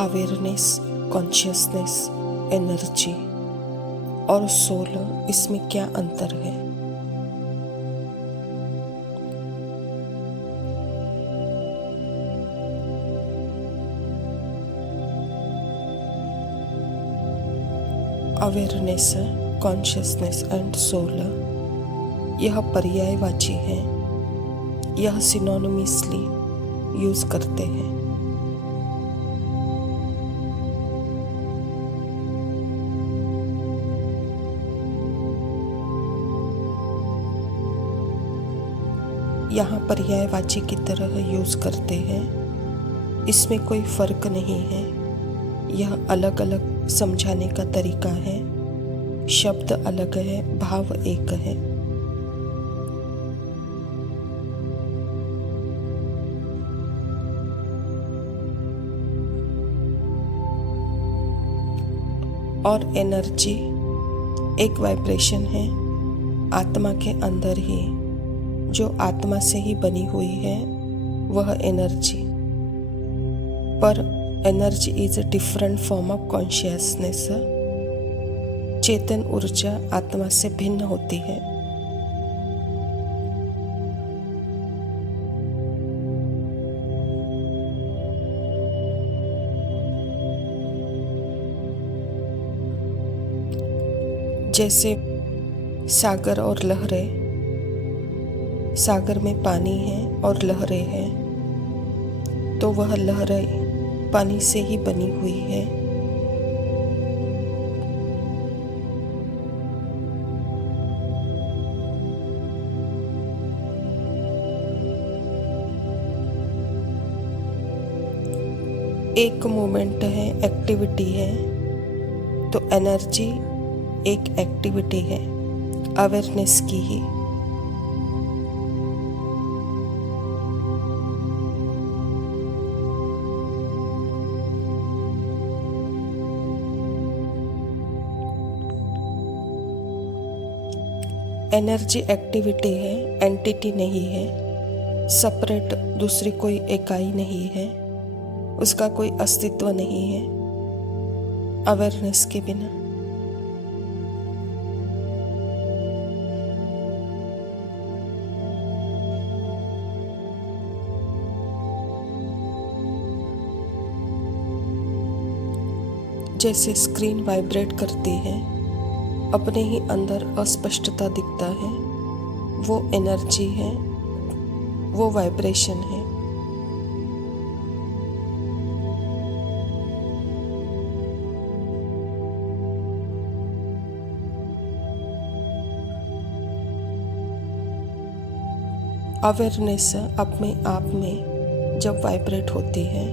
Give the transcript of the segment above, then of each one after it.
Awareness, consciousness, energy और soul, इसमें क्या अंतर है? अवेयरनेस, कॉन्शियसनेस एंड सोल, यह पर्यायवाची है। यह सिनोनिमसली यूज करते हैं। यहाँ पर्यायवाची की तरह यूज करते हैं। इसमें कोई फर्क नहीं है। यह अलग अलग समझाने का तरीका है। शब्द अलग है, भाव एक है। और एनर्जी एक वाइब्रेशन है आत्मा के अंदर ही, जो आत्मा से ही बनी हुई है वह एनर्जी। पर energy is a different form of consciousness. चेतन ऊर्जा आत्मा से भिन्न होती है। जैसे सागर और लहरें, सागर में पानी है और लहरें हैं, तो वह लहरें पानी से ही बनी हुई है। एक मोमेंट है, एक्टिविटी है, तो एनर्जी एक एक्टिविटी है अवेयरनेस की ही। एनर्जी एक्टिविटी है, एंटिटी नहीं है। सेपरेट दूसरी कोई इकाई नहीं है, उसका कोई अस्तित्व नहीं है अवेयरनेस के बिना। जैसे स्क्रीन वाइब्रेट करती है, अपने ही अंदर अस्पष्टता दिखता है, वो एनर्जी है, वो वाइब्रेशन है। अवेयरनेस अपने आप में जब वाइब्रेट होती है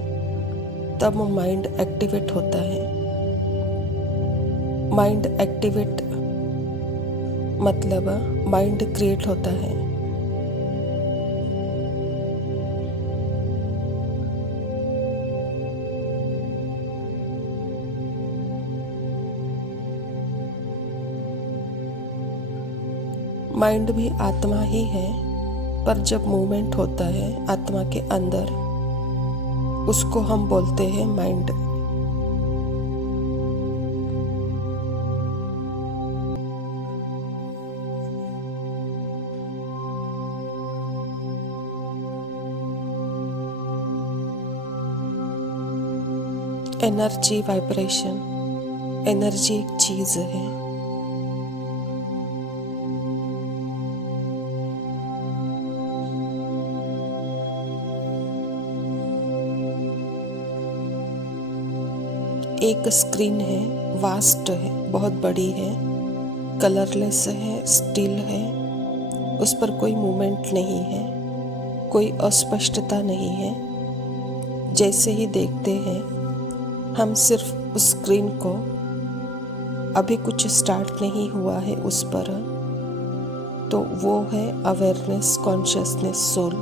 तब माइंड एक्टिवेट होता है। माइंड एक्टिवेट मतलब माइंड क्रिएट होता है। माइंड भी आत्मा ही है, पर जब मूवमेंट होता है आत्मा के अंदर, उसको हम बोलते हैं माइंड। एनर्जी, वाइब्रेशन, एनर्जी एक चीज है। एक स्क्रीन है, वास्ट है, बहुत बड़ी है, कलरलेस है, स्टिल है, उस पर कोई मूवमेंट नहीं है, कोई अस्पष्टता नहीं है। जैसे ही देखते हैं हम सिर्फ उस स्क्रीन को, अभी कुछ स्टार्ट नहीं हुआ है उस पर, तो वो है awareness, consciousness, soul.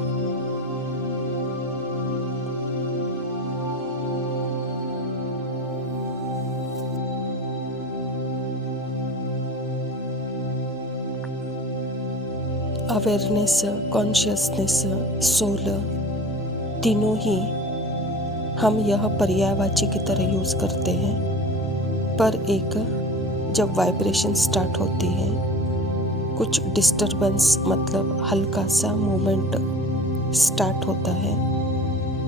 Awareness, consciousness, soul तीनों ही हम यह पर्यायवाची की तरह यूज़ करते हैं, पर एक जब वाइब्रेशन स्टार्ट होती है, कुछ डिस्टरबेंस मतलब हल्का सा मूवमेंट स्टार्ट होता है।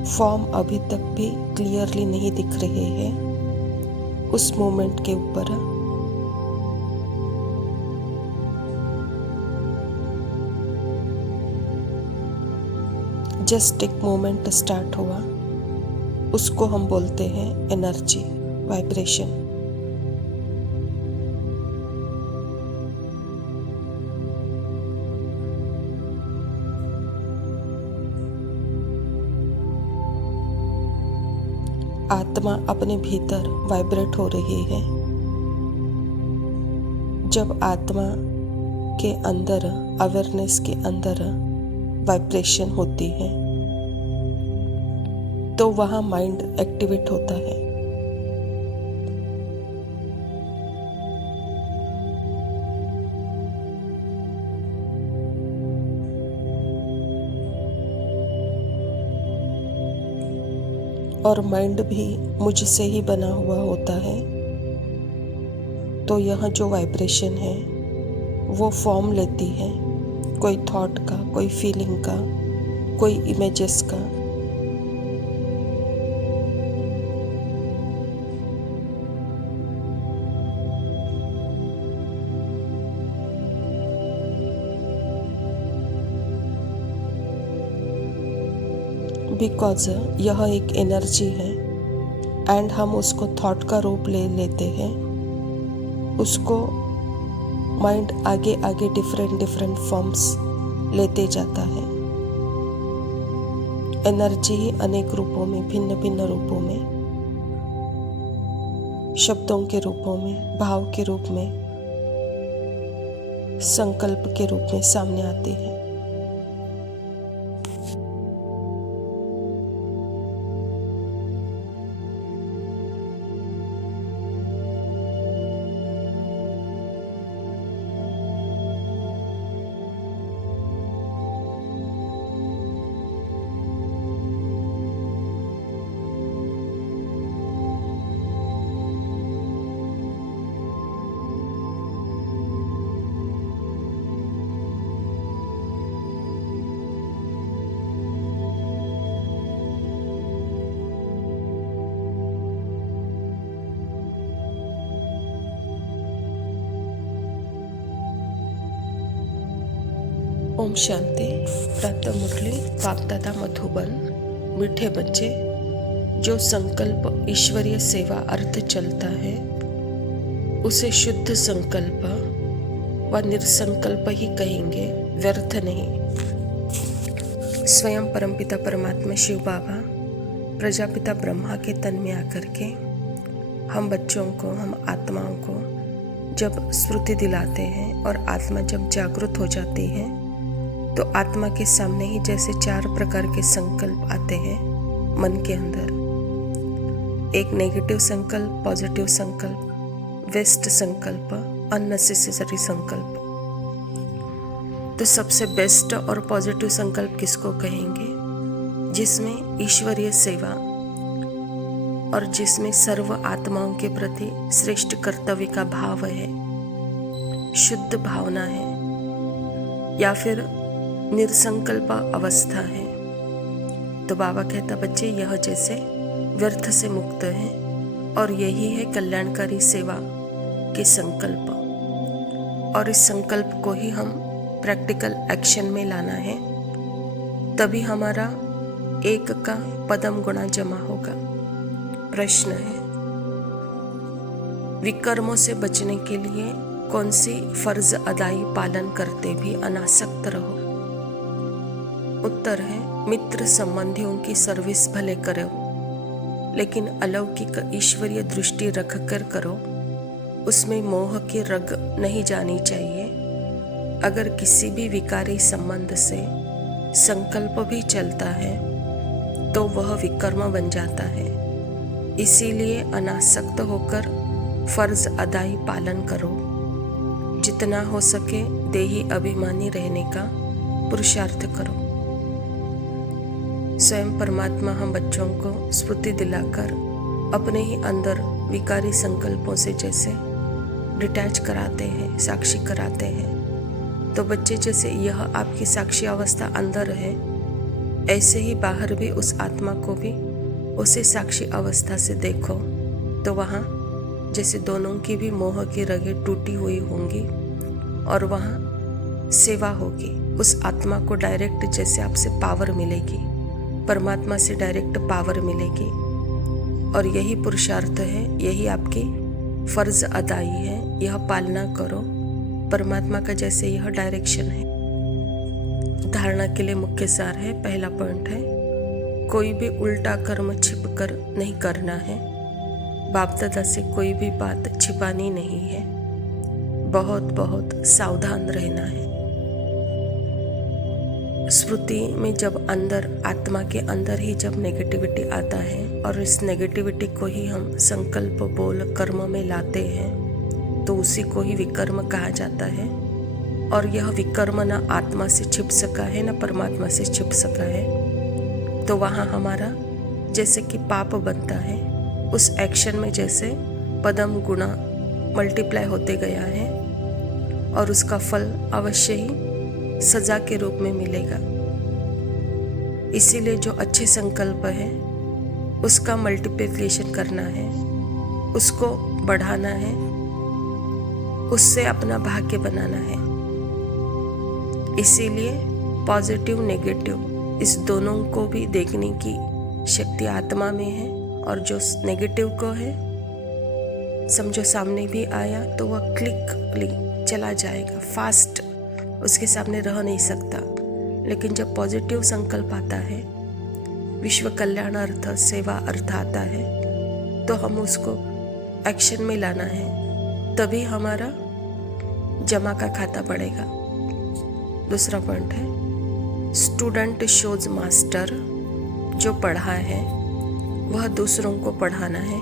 फॉर्म अभी तक भी क्लियरली नहीं दिख रहे हैं। उस मोमेंट के ऊपर जस्ट एक मोमेंट स्टार्ट हुआ, उसको हम बोलते हैं एनर्जी, वाइब्रेशन। आत्मा अपने भीतर वाइब्रेट हो रही है। जब आत्मा के अंदर, अवेयरनेस के अंदर वाइब्रेशन होती है तो वहाँ माइंड एक्टिवेट होता है। और माइंड भी मुझसे ही बना हुआ होता है, तो यह जो वाइब्रेशन है वो फॉर्म लेती है, कोई थॉट का, कोई फीलिंग का, कोई इमेजेस का। बिकॉज यह एक एनर्जी है एंड हम उसको थॉट का रूप ले लेते हैं, उसको माइंड आगे आगे डिफरेंट फॉर्म्स लेते जाता है। एनर्जी ही अनेक रूपों में, भिन्न भिन्न रूपों में, शब्दों के रूपों में, भाव के रूप में, संकल्प के रूप में सामने आती है। ओम शांति। प्रातः मुरली बापदादा मधुबन। मीठे बच्चे, जो संकल्प ईश्वरीय सेवा अर्थ चलता है उसे शुद्ध संकल्प व निरसंकल्प ही कहेंगे, व्यर्थ नहीं। स्वयं परमपिता परमात्मा शिव बाबा प्रजापिता ब्रह्मा के तन में आकर के हम बच्चों को, हम आत्माओं को जब स्मृति दिलाते हैं और आत्मा जब जागृत हो जाती है तो आत्मा के सामने ही जैसे 4 प्रकार के संकल्प आते हैं मन के अंदर। एक नेगेटिव संकल्प, पॉजिटिव संकल्प, वेस्ट संकल्प, अननेसेसरी संकल्प। तो सबसे बेस्ट और पॉजिटिव संकल्प किसको कहेंगे? जिसमें ईश्वरीय सेवा और जिसमें सर्व आत्माओं के प्रति श्रेष्ठ कर्तव्य का भाव है, शुद्ध भावना है, या फिर निरसंकल्प अवस्था है। तो बाबा कहता बच्चे यह जैसे व्यर्थ से मुक्त है और यही है कल्याणकारी सेवा के संकल्प। और इस संकल्प को ही हम प्रैक्टिकल एक्शन में लाना है, तभी हमारा एक का पदम गुणा जमा होगा। प्रश्न है, विकर्मों से बचने के लिए कौन सी फर्ज अदाई पालन करते भी अनासक्त रहो? उत्तर है, मित्र संबंधियों की सर्विस भले करो, लेकिन अलौकिक ईश्वरीय दृष्टि रख कर करो, उसमें मोह की रग नहीं जानी चाहिए। अगर किसी भी विकारी संबंध से संकल्प भी चलता है तो वह विकर्म बन जाता है। इसीलिए अनासक्त होकर फर्ज अदाई पालन करो। जितना हो सके देही अभिमानी रहने का पुरुषार्थ करो। स्वयं परमात्मा हम बच्चों को स्फूर्ति दिलाकर अपने ही अंदर विकारी संकल्पों से जैसे डिटैच कराते हैं, साक्षी कराते हैं। तो बच्चे जैसे यह आपकी साक्षी अवस्था अंदर है, ऐसे ही बाहर भी उस आत्मा को भी उसे साक्षी अवस्था से देखो। तो वहाँ जैसे दोनों की भी मोह की रगें टूटी हुई होंगी और वहाँ सेवा होगी। उस आत्मा को डायरेक्ट जैसे आपसे पावर मिलेगी, परमात्मा से डायरेक्ट पावर मिलेगी। और यही पुरुषार्थ है, यही आपकी फर्ज अदाई है, यह पालना करो। परमात्मा का जैसे यह डायरेक्शन है। धारणा के लिए मुख्य सार है, पहला पॉइंट है, कोई भी उल्टा कर्म छिप कर नहीं करना है। बाप दादा से कोई भी बात छिपानी नहीं है, बहुत बहुत सावधान रहना है। स्मृति में जब अंदर आत्मा के अंदर ही जब नेगेटिविटी आता है और इस नेगेटिविटी को ही हम संकल्प बोल कर्म में लाते हैं, तो उसी को ही विकर्म कहा जाता है। और यह विकर्म न आत्मा से छिप सका है, न परमात्मा से छिप सका है। तो वहाँ हमारा जैसे कि पाप बनता है, उस एक्शन में जैसे पदम गुणा मल्टीप्लाई होते गया है और उसका फल अवश्य ही सजा के रूप में मिलेगा। इसीलिए जो अच्छे संकल्प है उसका मल्टीप्लिकेशन करना है, उसको बढ़ाना है, उससे अपना भाग्य बनाना है। इसीलिए पॉजिटिव नेगेटिव इस दोनों को भी देखने की शक्ति आत्मा में है। और जो नेगेटिव को है समझो सामने भी आया तो वह क्लिकली चला जाएगा, फास्ट उसके सामने रह नहीं सकता। लेकिन जब पॉजिटिव संकल्प आता है, विश्व कल्याण अर्थ सेवा अर्थ आता है, तो हम उसको एक्शन में लाना है, तभी हमारा जमा का खाता बढ़ेगा। दूसरा पॉइंट है, स्टूडेंट शोज मास्टर। जो पढ़ा है वह दूसरों को पढ़ाना है।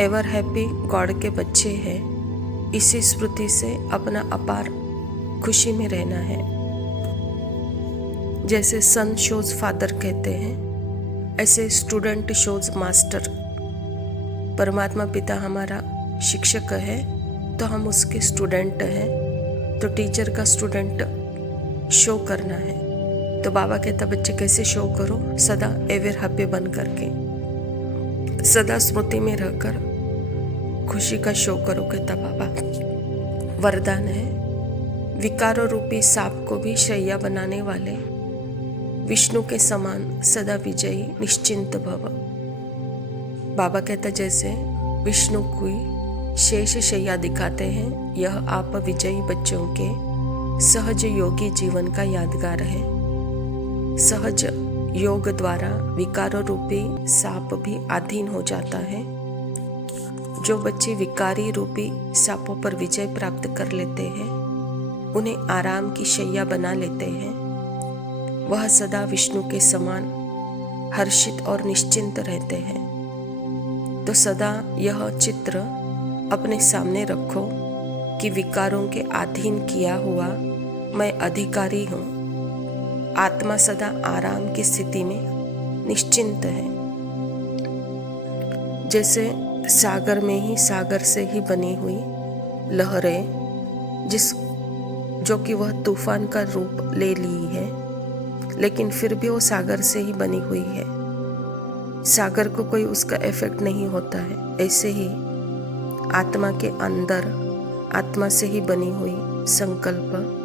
एवर हैप्पी गॉड के बच्चे हैं, इसी स्मृति से अपना अपार खुशी में रहना है। जैसे सन शोज फादर कहते हैं, ऐसे स्टूडेंट शोज मास्टर। परमात्मा पिता हमारा शिक्षक है तो हम उसके स्टूडेंट हैं, तो टीचर का स्टूडेंट शो करना है। तो बाबा कहता बच्चे कैसे शो करो, सदा एवर हैप्पी बन करके, सदा स्मृति में रहकर खुशी का शो करो, कहता बाबा। वरदान है, विकारों रूपी सांप को भी शैया बनाने वाले विष्णु के समान सदा विजयी निश्चिंत भव। बाबा कहता जैसे विष्णु कोई शेष शैया दिखाते हैं, यह आप विजयी बच्चों के सहज योगी जीवन का यादगार है। सहज योग द्वारा विकारों रूपी सांप भी अधीन हो जाता है। जो बच्चे विकारी रूपी सांपों पर विजय प्राप्त कर लेते हैं, उन्हें आराम की शैया बना लेते हैं, वह सदा विष्णु के समान हर्षित और निश्चिंत रहते हैं। तो सदा यह चित्र अपने सामने रखो कि विकारों के अधीन किया हुआ मैं अधिकारी हूँ। आत्मा सदा आराम की स्थिति में निश्चिंत है। जैसे सागर में ही सागर से ही बनी हुई लहरें, जो कि वह तूफान का रूप ले ली है, लेकिन फिर भी वो सागर से ही बनी हुई है। सागर को कोई उसका इफेक्ट नहीं होता है। ऐसे ही आत्मा के अंदर आत्मा से ही बनी हुई संकल्प,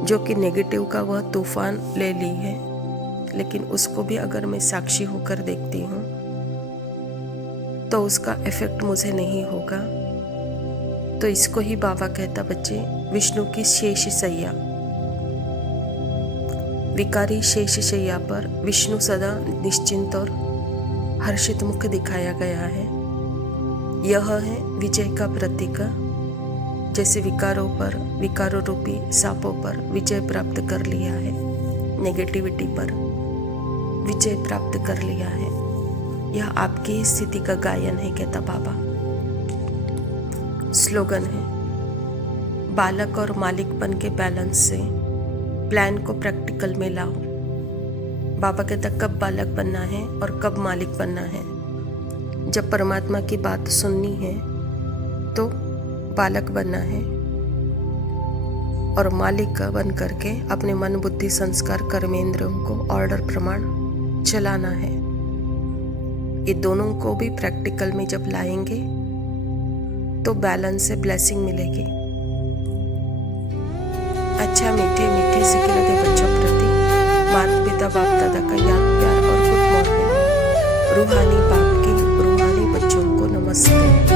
जो कि नेगेटिव का वह तूफान ले ली है, लेकिन उसको भी अगर मैं साक्षी होकर देखती हूँ तो उसका इफेक्ट मुझे नहीं होगा। तो इसको ही बाबा कहता बच्चे विष्णु की शेष शैया। विकारी शेष शैया पर विष्णु सदा निश्चिंत और हर्षित मुख दिखाया गया है। यह है विजय का प्रतीक। जैसे विकारों रूपी सांपों पर विजय प्राप्त कर लिया है, नेगेटिविटी पर विजय प्राप्त कर लिया है। यह आपकी स्थिति का गायन है, कहता बाबा। स्लोगन है, बालक और मालिकपन के बैलेंस से प्लान को प्रैक्टिकल में लाओ। बाबा कहता कब बालक बनना है और कब मालिक बनना है। जब परमात्मा की बात सुननी है तो बालक बनना है और मालिक बन करके अपने मन बुद्धि संस्कार कर्मेंद्रियों को ऑर्डर प्रमाण चलाना है। ये दोनों को भी प्रैक्टिकल में जब लाएंगे तो बैलेंस से ब्लेसिंग मिलेगी। अच्छा मीठे मीठे सिखे रहते बच्चों प्रति माता पिता बाप दादा का याद प्यार और गुड मॉर्निंग। रूहानी बाप की रूहानी बच्चों को नमस्ते।